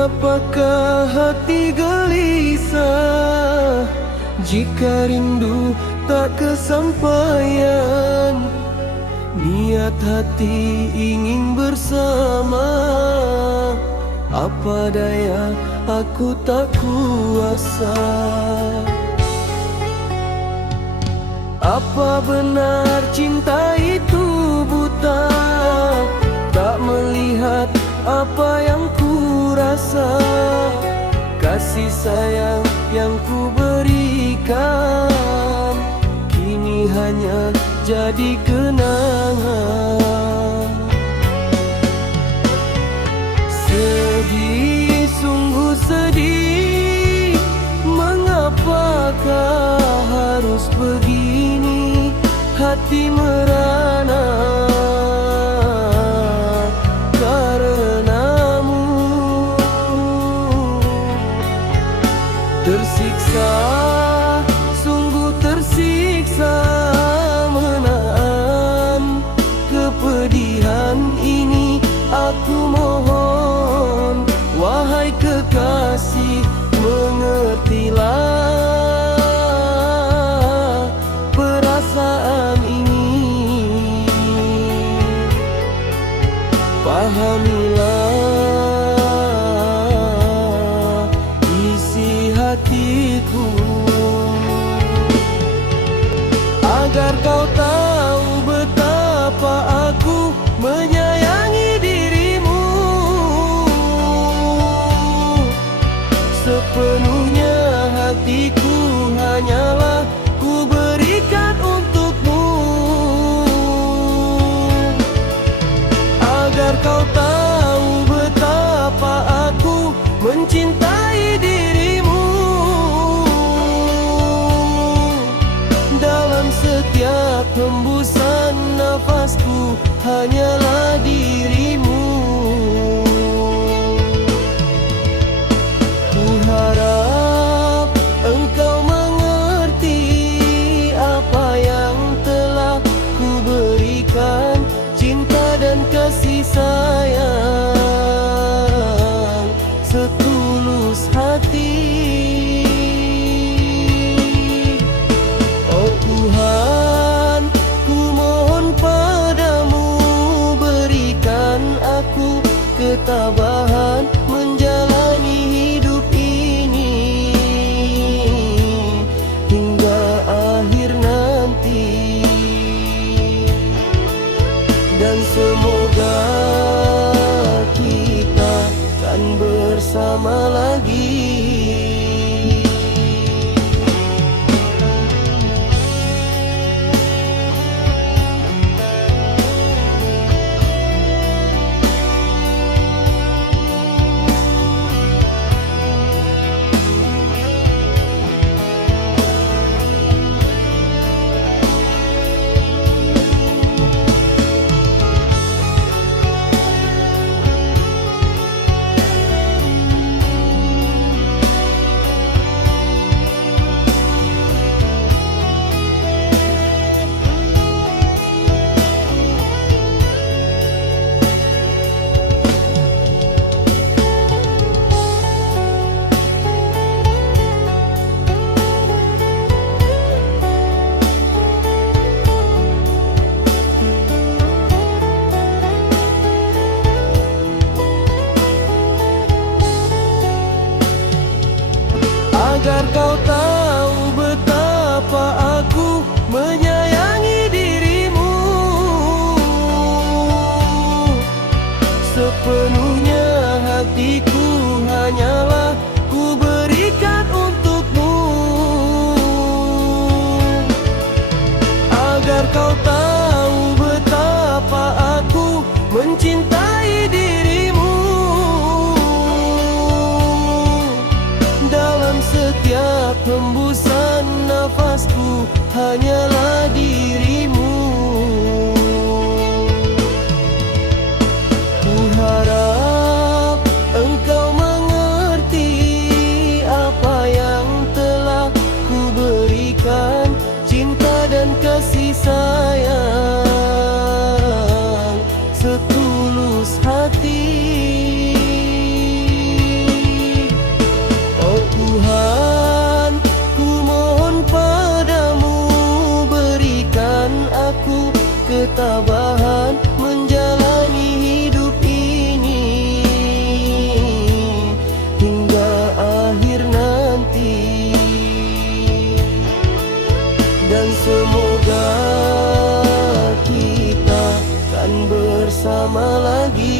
Betapakah hati gelisah jika rindu tak kesampaian. Niat hati ingin bersama, apa daya aku tak kuasa. Apa benar cinta itu buta, tak melihat apa yang ku rasa. Kasih sayang yang ku berikan kini hanya jadi kenangan. Sedih, sungguh sedih, mengapakah harus begini hati merana karenamu. Tersiksa, sungguh tersiksa menahan kepedihan ini. Aku mohon, wahai kekasih, mengertilah perasaan ini. Pahamilah isi hatiku, agar kau tahu betapa aku menyayangi dirimu. Sepenuhnya hatiku hanyalah ku berikan untukmu, agar kau tahu betapa aku mencintai dirimu. Dalam setiap hembusan nafasku hanyalah dirimu. Ku harap engkau mengerti apa yang telah ku berikan, cinta dan kasih sayang setulus hati. Oh Tuhan, ku mohon padamu, berikan aku ketabahan menjalani hidup ini hingga akhir nanti. Dan semoga kita kan bersama lagi. Agar kau tahu betapa aku menyayangi dirimu. Sepenuhnya hatiku hanyalah ku berikan untukmu, agar kau tahu betapa aku mencintai dirimu. Setiap hembusan nafasku hanyalah dirimu. Ku harap engkau mengerti apa yang telah ku berikan, cinta dan kasih sayang setulus hati. aku ketabahan menjalani hidup ini hingga akhir nanti. Dan semoga kita kan bersama lagi